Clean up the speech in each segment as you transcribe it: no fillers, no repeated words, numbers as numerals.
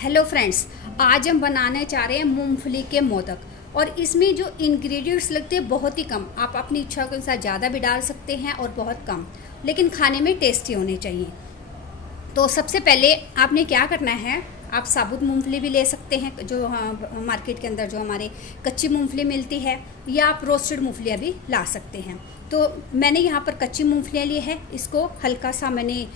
Hello friends, आज हम बनाने चाह रहे हैं मूंगफली के मोदक। और इसमें जो इंग्रेडिएंट्स लगते हैं बहुत ही कम। आप अपनी इच्छा के अनुसार ज़्यादा भी डाल सकते हैं और बहुत कम, लेकिन खाने में टेस्टी होने चाहिए। तो सबसे पहले आपने क्या करना है, आप साबुत मूंगफली भी ले सकते हैं, जो मार्केट के अंदर जो हमारे कच्ची मूंगफली मिलती है, या आप रोस्टेड मूंगफलियाँ भी ला सकते हैं। तो मैंने यहाँ पर कच्ची मूंगफलियाँ ली है। इसको हल्का सा मैंने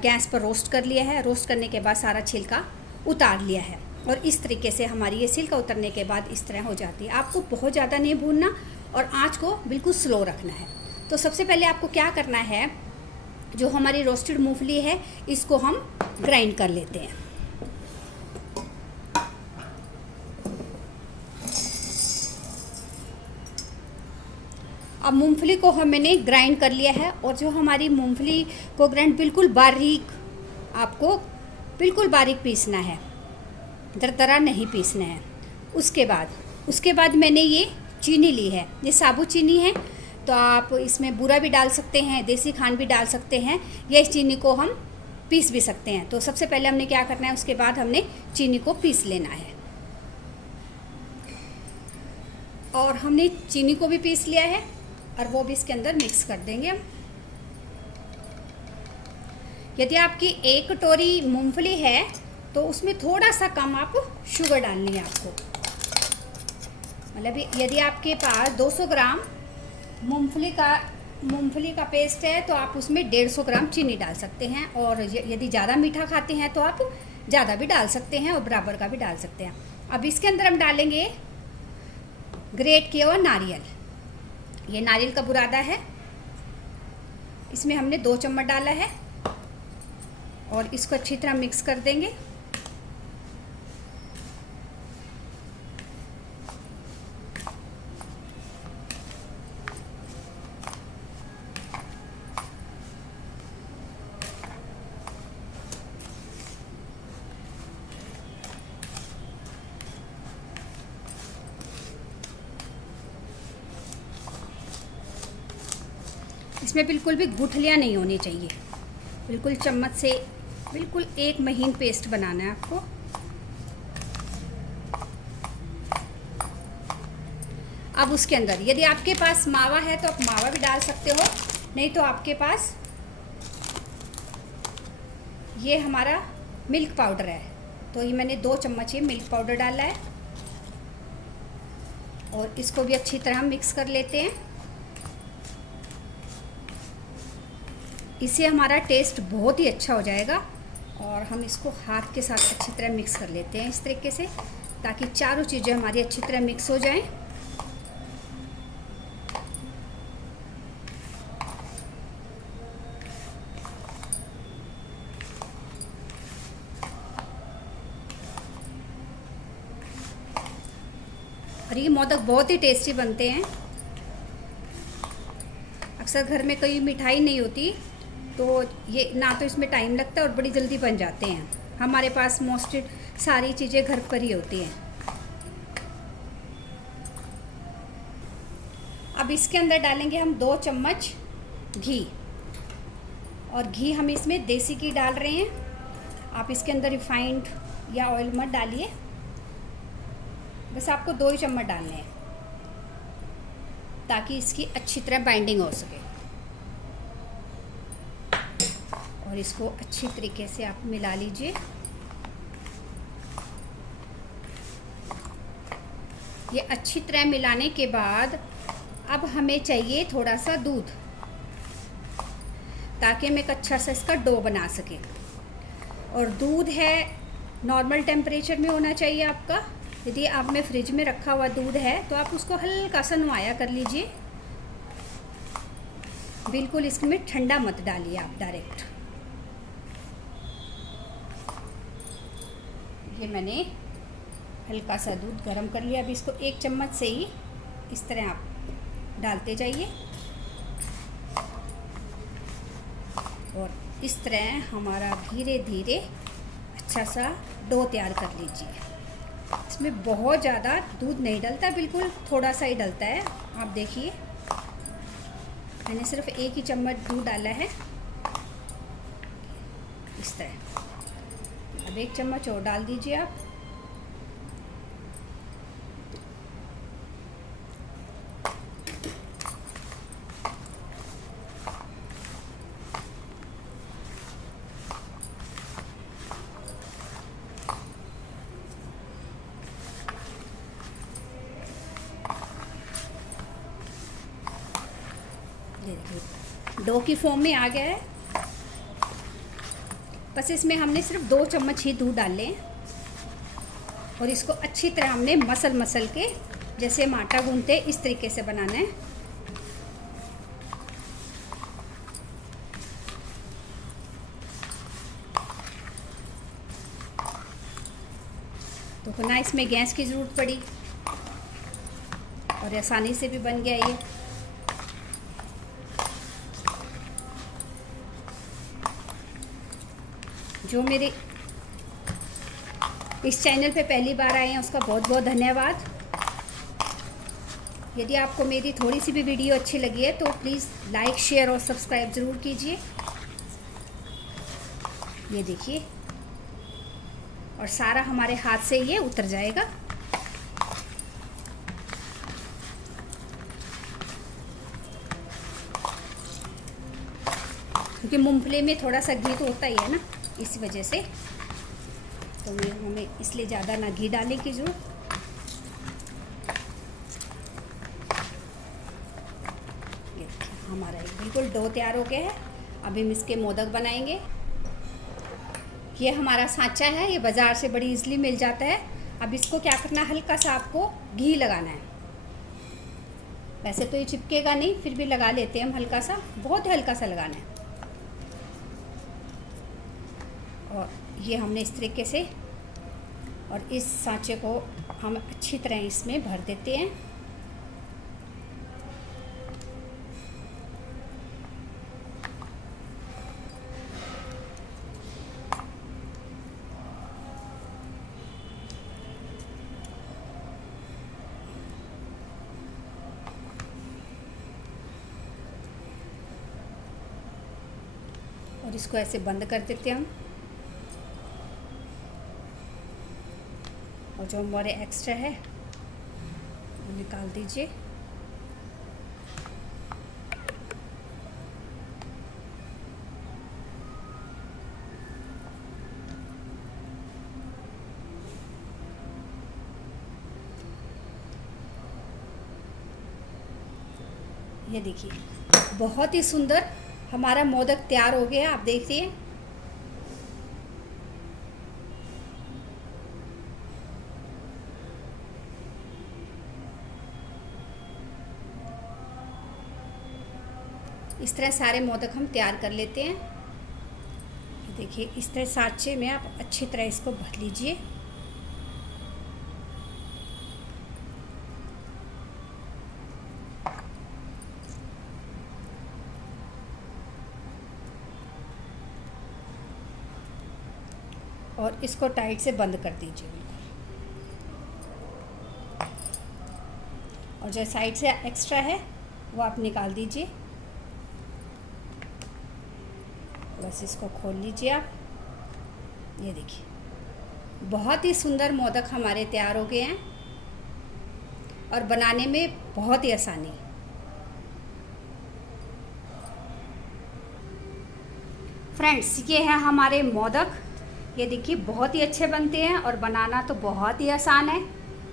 गैस पर रोस्ट कर लिया है। रोस्ट करने के बाद सारा छिलका उतार लिया है, और इस तरीके से हमारी ये छिलका उतरने के बाद इस तरह हो जाती है। आपको बहुत ज़्यादा नहीं भूनना और आँच को बिल्कुल स्लो रखना है। तो सबसे पहले आपको क्या करना है, जो हमारी रोस्टेड मूंगफली है इसको हम ग्राइंड कर लेते हैं। अब मूंगफली को मैंने ग्राइंड कर लिया है, और जो हमारी मूंगफली को ग्राइंड बिल्कुल बारीक, आपको बिल्कुल बारीक पीसना है, दरदरा नहीं पीसना है। उसके बाद मैंने ये चीनी ली है, ये साबुत चीनी है। तो आप इसमें बूरा भी डाल सकते हैं, देसी खांड भी डाल सकते हैं, या इस चीनी को हम पीस भी सकते हैं। तो सबसे पहले हमने क्या करना है, उसके बाद हमने चीनी को पीस लेना है। और हमने चीनी को भी पीस लिया है, और वो भी इसके अंदर मिक्स कर देंगे हम। यदि आपकी 1 कटोरी मूंगफली है तो उसमें थोड़ा सा कम आप शुगर डालनी है आपको। मतलब यदि आपके पास 200 ग्राम मूंगफली का पेस्ट है तो आप उसमें 150 ग्राम चीनी डाल सकते हैं। और यदि ज़्यादा मीठा खाते हैं तो आप ज़्यादा भी डाल सकते हैं, और बराबर का भी डाल सकते हैं। अब इसके अंदर हम डालेंगे ग्रेट किया हुआ नारियल। ये नारियल का बुरादा है, इसमें हमने 2 चम्मच डाला है, और इसको अच्छी तरह मिक्स कर देंगे। इसमें बिल्कुल भी गुठलियाँ नहीं होनी चाहिए, बिल्कुल चम्मच से बिल्कुल एक महीन पेस्ट बनाना है आपको। अब उसके अंदर यदि आपके पास मावा है तो आप मावा भी डाल सकते हो, नहीं तो आपके पास ये हमारा मिल्क पाउडर है, तो ये मैंने 2 चम्मच ये मिल्क पाउडर डाला है, और इसको भी अच्छी तरह मिक्स कर लेते हैं। इससे हमारा टेस्ट बहुत ही अच्छा हो जाएगा। और हम इसको हाथ के साथ अच्छी तरह मिक्स कर लेते हैं इस तरीके से, ताकि चारों चीज़ें हमारी अच्छी तरह मिक्स हो जाएं। और ये मोदक बहुत ही टेस्टी बनते हैं। अक्सर घर में कोई मिठाई नहीं होती, तो ये ना तो इसमें टाइम लगता है और बड़ी जल्दी बन जाते हैं। हमारे पास मोस्टली सारी चीज़ें घर पर ही होती हैं। अब इसके अंदर डालेंगे हम 2 चम्मच घी, और घी हम इसमें देसी घी डाल रहे हैं। आप इसके अंदर रिफाइंड या ऑयल मत डालिए, बस आपको 2 ही चम्मच डालने हैं, ताकि इसकी अच्छी तरह बाइंडिंग हो सके। और इसको अच्छी तरीके से आप मिला लीजिए। ये अच्छी तरह मिलाने के बाद अब हमें चाहिए थोड़ा सा दूध, ताकि हम एक अच्छा सा इसका डो बना सकें। और दूध है नॉर्मल टेम्परेचर में होना चाहिए आपका। यदि आप में फ्रिज में रखा हुआ दूध है तो आप उसको हल्का सा नुआया कर लीजिए, बिल्कुल इसमें ठंडा मत डालिए आप डायरेक्ट। ये मैंने हल्का सा दूध गर्म कर लिया। अब इसको 1 चम्मच से ही इस तरह आप डालते जाइए, और इस तरह हमारा धीरे धीरे अच्छा सा डो तैयार कर लीजिए। इसमें बहुत ज़्यादा दूध नहीं डलता, बिल्कुल थोड़ा सा ही डलता है। आप देखिए, मैंने सिर्फ 1 ही चम्मच दूध डाला है, इस तरह। अब 1 चम्मच और डाल दीजिए आप। डो की फॉर्म में आ गया है। बस इसमें हमने सिर्फ 2 चम्मच ही दूध डाले हैं और इसको अच्छी तरह हमने मसल के, जैसे हम आटा गूंथते हैं इस तरीके से बनाना है। तो ना इसमें गैस की ज़रूरत पड़ी और आसानी से भी बन गया ये। जो मेरे इस चैनल पे पहली बार आए हैं उसका बहुत बहुत धन्यवाद। यदि आपको मेरी थोड़ी सी भी वीडियो अच्छी लगी है तो प्लीज़ लाइक, शेयर और सब्सक्राइब ज़रूर कीजिए। ये देखिए, और सारा हमारे हाथ से ये उतर जाएगा। क्योंकि मूंगफली में थोड़ा सा घी तो होता ही है ना, इस वजह से तो हमें इसलिए ज़्यादा ना घी डालने की जरूरत। हमारा बिल्कुल डो तैयार हो गया है। अभी हम इसके मोदक बनाएंगे। ये हमारा सांचा है, ये बाज़ार से बड़ी इजीली मिल जाता है। अब इसको क्या करना है, हल्का सा आपको घी लगाना है। वैसे तो ये चिपकेगा नहीं, फिर भी लगा लेते हैं हम हल्का सा, बहुत हल्का सा लगाना है। और ये हमने इस तरीके से, और इस सांचे को हम अच्छी तरह इसमें भर देते हैं। और इसको ऐसे बंद कर देते हैं हम। और जो हमारे एक्स्ट्रा है वो निकाल दीजिए। ये देखिए, बहुत ही सुंदर हमारा मोदक तैयार हो गया। आप देखिए, इस तरह सारे मोदक हम तैयार कर लेते हैं। देखिए, इस तरह सांचे में आप अच्छी तरह इसको भर लीजिए। और इसको टाइट से बंद कर दीजिए बिल्कुल। और जो साइड से एक्स्ट्रा है वो आप निकाल दीजिए। बस इसको खोल लीजिए आप। ये देखिए, बहुत ही सुंदर मोदक हमारे तैयार हो गए हैं और बनाने में बहुत ही आसानी। फ्रेंड्स, ये है हमारे मोदक। ये देखिए, बहुत ही अच्छे बनते हैं और बनाना तो बहुत ही आसान है।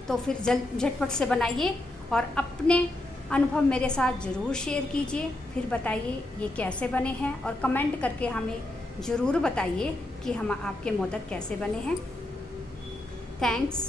तो फिर झटपट से बनाइए और अपने अनुभव मेरे साथ ज़रूर शेयर कीजिए। फिर बताइए ये कैसे बने हैं और कमेंट करके हमें ज़रूर बताइए कि हम आपके मोदक कैसे बने हैं। थैंक्स।